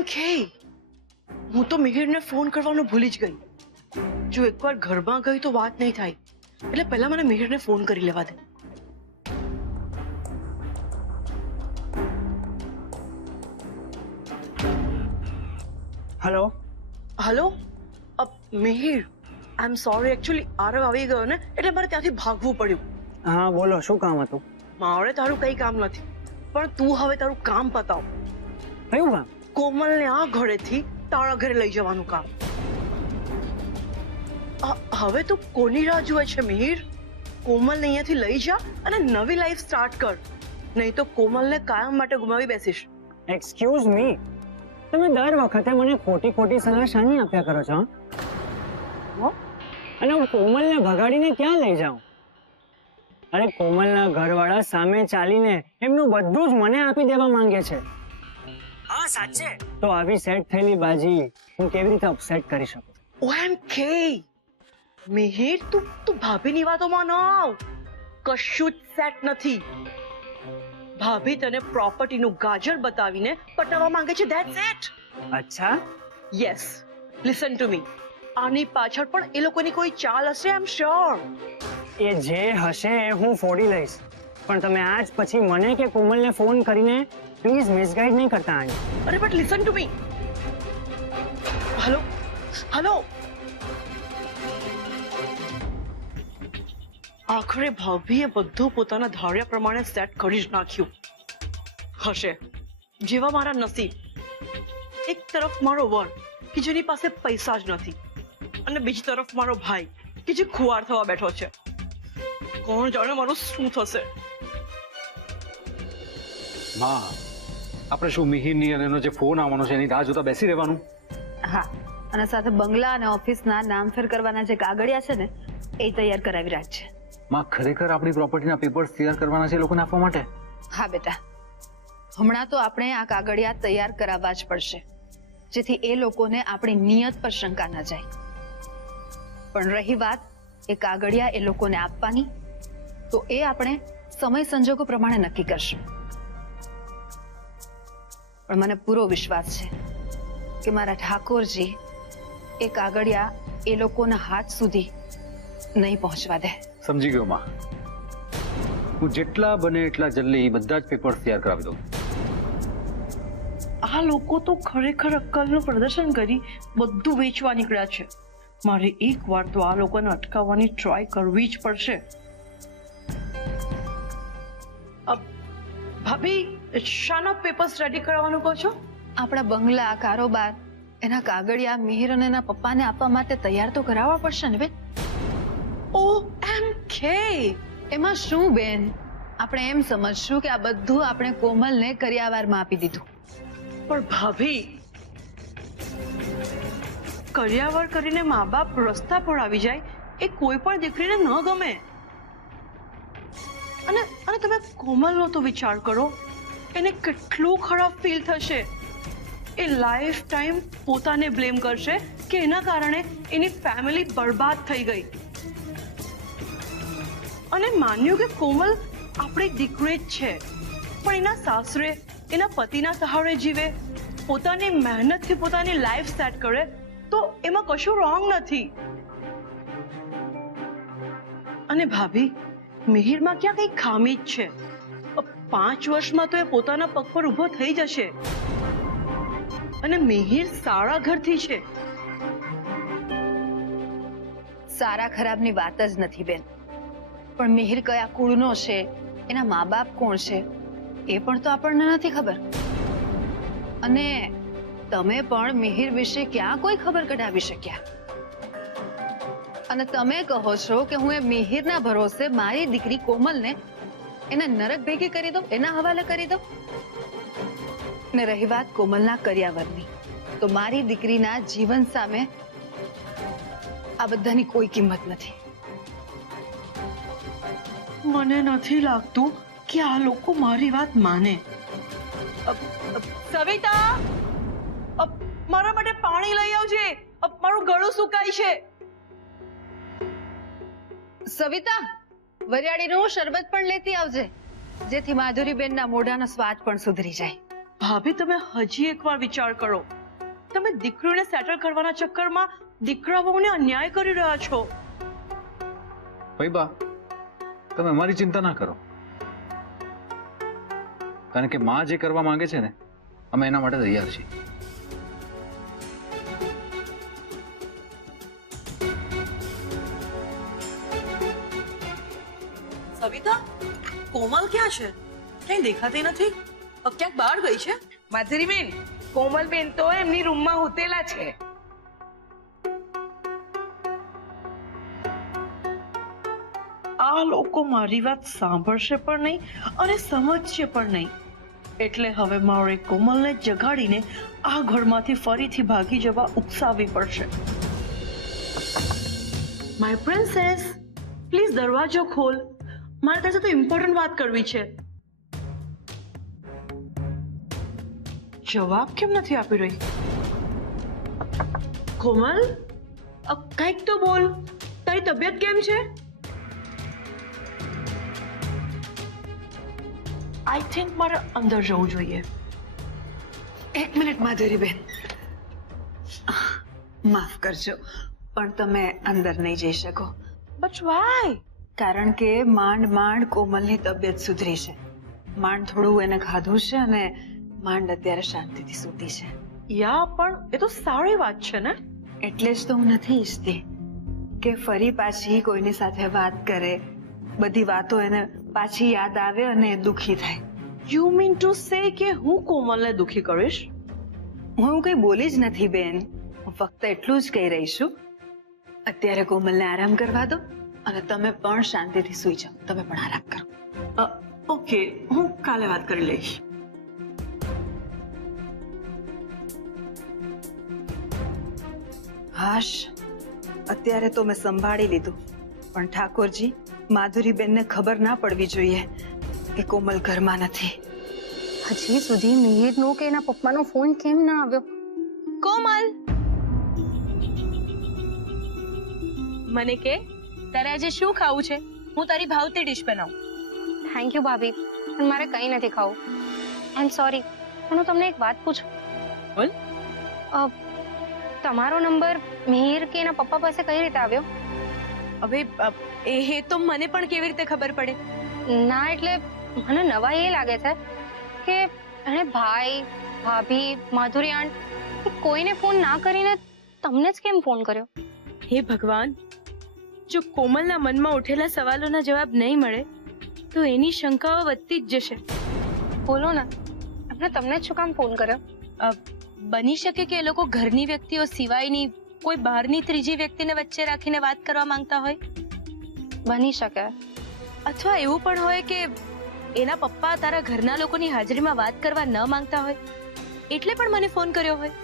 OMG, હું તો મિહિરને phone કરવાનું ભૂલી જ ગઈ. જો એકવાર ઘરમાં ગઈ તો વાત નહીં થાય, એટલે પહેલા મને મિહિરને ફોન કરી લેવા દે. Hello hello, Mihir, I am sorry, actually Aarav આવી ગયો ને એટલે મારે ત્યાંથી ભાગવું પડ્યું. હા બોલો, શું કામ હતું? મારે તારું કઈ કામ નથી, પણ તું હવે તારું કામ પતાવ. કયું કામ? કોમલને આ ઘરેથી તારા ઘરે લઈ જવાનું કામ. હવે તું કોની રાહ જુએ છે મિહિર? કોમલને અહીંયાથી લઈ જા અને નવી લાઈફ સ્ટાર્ટ કર, નહીં તો કોમલને કાયમ માટે ગુમાવી બેસીશ. એક્સક્યુઝ મી, તમે દર વખતે મને ખોટી ખોટી સલાહ શાની આપ્યા કરો છો? અને હું કોમલને ભગાડીને ક્યાં લઈ જાઉં? અરે કોમલના ઘરવાળા સામે ચાલીને એમનું બધું જ મને આપી દેવા માંગે છે. હા સાચે. તો આવી સેટ થયેલી બાજી હું કેવી રીતે અપસેટ કરી શકું? OMG, મિહિર, તું ભાભીની વાતોમાં ન આવ. કશું જ સેટ નથી. ભાભી તને પ્રોપર્ટીનું ગાજર બતાવીને પટાવવા માંગે છે, ધેટ્સ ઇટ. અચ્છા? Yes, listen to me. આની પાછળ પણ એ લોકોની કોઈ ચાલ હશે, આઈ એમ શ્યોર. એ જે હશે એ હું ફોડી લઈશ, પણ તમે આજ પછી મને કે કોમલને ફોન કરીને પ્લીઝ મિસગાઈડ નહીં કરતા. અરે but listen to me. Hello hello, આખરે ભાભીએ બધું પોતાના ધાર્યા પ્રમાણે સેટ કરી જ નાખ્યું હશે. જેવા મારા નસીબ. એક તરફ મારો વર કે જેની પાસે પૈસા જ નથી, અને બીજી તરફ મારો ભાઈ કે જે ખુવાર થવા બેઠો છે. કોણ જાણે મારું શું થશે. માં, આપણે શું મિહિરની અને એનો જે ફોન આવવાનો છે એની રાહ જોતા બેસી રહેવાનું? હા, અને સાથે બંગલા અને ઓફિસના નામફેર કરવાના જે કાગળિયા છે ને એ તૈયાર કરાવી રાખ છે. માં, ખરેખર આપણી પ્રોપર્ટીના પેપર્સ તૈયાર કરવાના છે એ લોકોને આપવા માટે? હા બેટા, હમણાં તો આપણે આ કાગળિયા તૈયાર કરાવવા જ પડશે, જેથી એ લોકોને આપણી નિયત પર શંકા ન જાય. પણ રહી વાત એ કાગળિયા એ લોકોને આપવાની, તો એ આપણે સમય સંજોગો પ્રમાણે નક્કી કરશું. પણ મને પૂરો વિશ્વાસ છે કે મારા ઠાકોરજી એ કાગળિયા એ લોકોના હાથ સુધી નહીં પહોંચવા દે. સમજી ગયો માં. હું જેટલા બને એટલા જલ્દી બધા જ પેપર્સ તૈયાર કરાવી દઉં. આ લોકો તો ખરેખર અક્કલનું પ્રદર્શન કરી બધું વેચવા નીકળ્યા છે. મારે એકવાર તો આ લોકોને અટકાવવાની ટ્રાય કરવી જ પડશે. ભાભી, શાના પેપર્સ રેડી કરવાનું કહો છો? આપણા બંગલા, કારોબાર, એના કાગળિયા મિહિર અને એના પપ્પાને આપવા માટે તૈયાર તો કરાવવા પડશે ને બેન. OMG, એમાં શું બેન, આપણે એમ સમજશું કે આ બધું આપણે કોમલને કરિયાવારમાં આપી દીધું. પણ ભાભી, કરિયાવર કરીને મા બાપ રસ્તા પર આવી જાય એ કોઈ પણ દીકરીને ન ગમે. અને તમે કોમલનો તો વિચાર કરો, એને કેટલું ખરાબ ફીલ થશે. એ લાઈફ ટાઈમ પોતાને બ્લેમ કરશે કે એના કારણે એની ફેમિલી બરબાદ થઈ ગઈ. અને માન્યું કે કોમલ આપણી દીકરી જ છે, પણ એના સાસરે એના પતિના સહારે જીવે, પોતાની મહેનતથી પોતાની લાઈફ સેટ કરે, તો એમાં કશું રોંગ નથી. અને ભાભી, મિહિરમાં ક્યાં કઈ ખામી જ છે. 5 વર્ષમાં તો એ પોતાના પગ પર ઊભો થઈ જશે. અને મિહિર સારા ઘરથી છે. સારા ખરાબની વાત જ નથી બેન, પણ મિહિર કયા કુળનો છે, એના મા બાપ કોણ છે એ પણ તો આપણને નથી ખબર. અને તમે પણ મિહિર વિશે ક્યાં કોઈ ખબર કઢાવી શક્યા? અને તમે કહો છો કે હું એ મિહિરના ભરોસે મારી દીકરી કોમલને એને નરક ભેગી કરી દઉં, એના હવાલે કરી દઉં. ને રહી વાત કોમલના કરિયાવરની, તો મારી દીકરીના જીવન સામે આ બધાની કોઈ કિંમત નથી. મને નથી લાગતું કે આ લોકો મારી વાત માને. સવિતા, મારા માટે પાણી લઈ આવજે, મારું ગળું સુકાય છે. સવિતા, વરિયાળીનું શરબત પણ લેતી આવજે, જેથી માધુરીબેનના મોઢાનો સ્વાદ પણ સુધરી જાય. ભાભી તમે હજી એકવાર વિચાર કરો. તમે દીકરીને સેટલ કરવાના ચક્કરમાં દીકરા વહુને અન્યાય કરી રહ્યા છો. ફઈબા, તમે અમારી ચિંતા ના કરો, કારણ કે માં જે કરવા માંગે છે ને, અમે એના માટે તૈયાર છીએ. સવિતા, કોમલ ક્યાં છે? ક્યાંય દેખાતી નથી. ક્યાંક બહાર ગઈ છે? માધુરીબેન, કોમલબેન તો એમની રૂમમાં હોતેલા છે. આ લોકો મારી વાત સાંભળશે પણ નહીં અને સમજશે પણ નહીં. એટલે હવે મારે કોમલને જગાડીને આ ઘરમાંથી ફરીથી ભાગી જવા ઉકસાવવી પડશે. માય પ્રિન્સેસ, પ્લીઝ દરવાજો ખોલ. મારે તારી સાથે ઇમ્પોર્ટન્ટ વાત કરવી છે. જવાબ કેમ નથી આપી રહી? કોમલ, કંઈક તો બોલ. તારી તબિયત કેમ છે? આઈ થિંક મારે અંદર જવું જોઈએ. એક મિનિટ માધુરીબેન, માફ કરજો પણ તમે અંદર નહીં જઈ શકો. But Y? કારણ કે માંડ માંડ કોમલની તબિયત સુધરી છે. માંડ થોડું એને ખાધું છે અને માંડ અત્યારે શાંતિથી સૂતી છે. યા, પણ એ તો સારી વાત છે ને. એટલે જ તો હું નથી ઈચ્છતી કે ફરી પાછી કોઈની સાથે વાત કરે, બધી વાતો એને પાછી યાદ આવે અને એ દુખી થાય. યુ મીન ટુ સે કે હું કોમલને દુખી કરીશ? હું એવું કઈ બોલી જ નથી બેન. હું ફક્ત એટલું જ કહી રહી છું, અત્યારે કોમલને આરામ કરવા દો અને તમે પણ શાંતિથી સૂઈ જાઓ. તમે પણ આરામ કરો. ઓકે, હું કાલે વાત કરી લઈશ. હાશ, અત્યારે તો મેં સંભાળી લીધું, પણ ઠાકોરજી, માધુરીબેનને ખબર ના પડવી જોઈએ કે કોમલ ઘરમાં નથી. હજી સુધી મિહિરનો કે એના પપ્પાનો ફોન કેમ ના આવ્યો? કોમલ, મને કે તારે આજે શું ખાવું છે? હું તારી ભાવતી ડીશ બનાવું. થેન્ક યુ ભાભી, પણ મારે કંઈ નથી ખાવું. આઈ એમ સોરી, પણ હું તમને એક વાત પૂછું. બોલ. તમારો નંબર મિહિર કે એના પપ્પા પાસે કઈ રીતે આવ્યો? હવે એ તો મને પણ કેવી રીતે ખબર પડે? ના, એટલે મને નવાઈ એ લાગે છે કે એણે ભાઈ, ભાભી, માધુરી આંટ કોઈને ફોન ના કરીને તમને જ કેમ ફોન કર્યો? હે ભગવાન, જો કોમલના મનમાં ઉઠેલા સવાલોના જવાબ નહીં મળે તો એની શંકાઓ વધતી જ જશે. બોલો ને, એમણે તમને જ શું કામ ફોન કર્યો? બની શકે કે એ લોકો ઘરની વ્યક્તિઓ સિવાયની કોઈ બહારની ત્રીજી વ્યક્તિને વચ્ચે રાખીને વાત કરવા માંગતા હોય. બની શકે. અથવા એવું પણ હોય કે એના પપ્પા તારા ઘરના લોકોની હાજરીમાં વાત કરવા ન માંગતા હોય, એટલે પણ મને ફોન કર્યો હોય.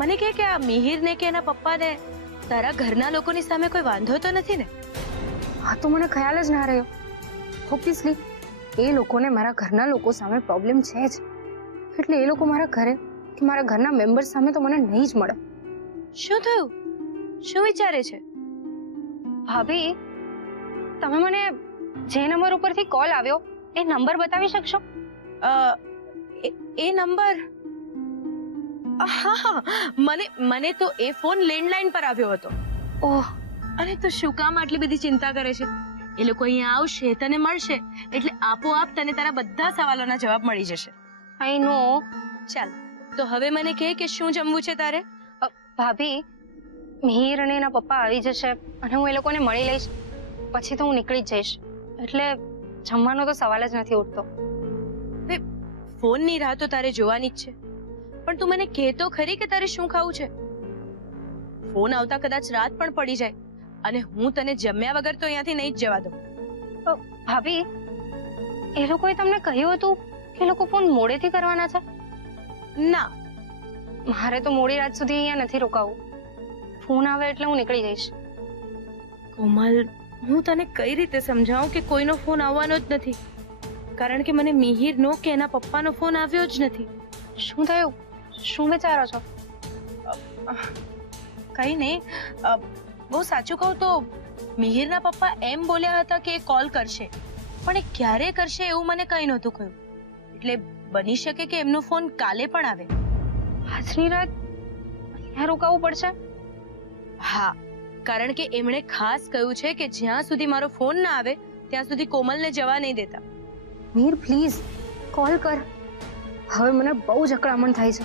મને કહે કે આ મિહિરને કે એના પપ્પાને તારા ઘરના લોકોની સામે કોઈ વાંધો તો નથી ને? હા, તો મને ખ્યાલ જ ના રહ્યો. ઓબ્વિયસલી એ લોકોને મારા ઘરના લોકો સામે પ્રોબ્લેમ છે જ, એટલે એ લોકો મારા ઘરે કે મારા ઘરના મેમ્બર્સ સામે તો મને નહીં જ મળે. શું થયું? શું વિચારે છે? ભાભી, તમે મને જે નંબર ઉપરથી કોલ આવ્યો એ નંબર બતાવી શકશો? એ નંબર? હા, મને તો એ ફોન લેન્ડલાઇન પર આવ્યો હતો. ઓહ, અરે તો શું કામ આટલી બધી ચિંતા કરે છે? એ લોકો અહીંયા આવશે, તને મળશે, એટલે આપોઆપ તને તારા બધા સવાલોના જવાબ મળી જશે. આઈ નો. ચાલ, તો હવે મને કહે કે શું જમવું છે તારે? ભાભી, મિહિર અને એના પપ્પા આવી જશે અને હું એ લોકોને મળી લઈશ, પછી તો હું નીકળી જ જઈશ. એટલે જમવાનો તો સવાલ જ નથી ઉઠતો. ફોનની રાહ તો તારે જોવાની જ છે, પણ તું મને કહે તો ખરી કે તારે શું ખાવું છે? ફોન આવતા કદાચ રાત પણ પડી જાય અને હું તને જમ્યા વગર તો અહીંયાથી નહીં જ જવા દઉં. ભાભી, એ લોકોએ તમને કહ્યું હતું કે એ લોકો ફોન મોડેથી કરવાના છે? ના, મારે તો મોડી રાત સુધી અહીંયા નથી રોકાવું. ફોન આવે એટલે હું નીકળી જઈશ. કોમલ, હું તને કઈ રીતે સમજાવું કે કોઈનો ફોન આવવાનો જ નથી, કારણ કે મને મિહિરનો કે એના પપ્પાનો ફોન આવ્યો જ નથી. શું થયું? શું વિચારો છો? કઈ નહીં. બહુ સાચું કહું તો મિહિરના પપ્પા એમ બોલ્યા હતા કે એ કોલ કરશે, પણ એ ક્યારે કરશે એવું મને કઈ નહોતું કહ્યું. એટલે બની શકે કે એમનો ફોન કાલે પણ આવે. આજની રાત અહીંયા રોકાવું પડશે? હા, કારણ કે એમણે ખાસ કહ્યું છે કે જ્યાં સુધી મારો ફોન ના આવે ત્યાં સુધી કોમલને જવા નહીં દેતા. મિહિર પ્લીઝ કોલ કર. હવે મને બહુ જ અકળામણ થાય છે.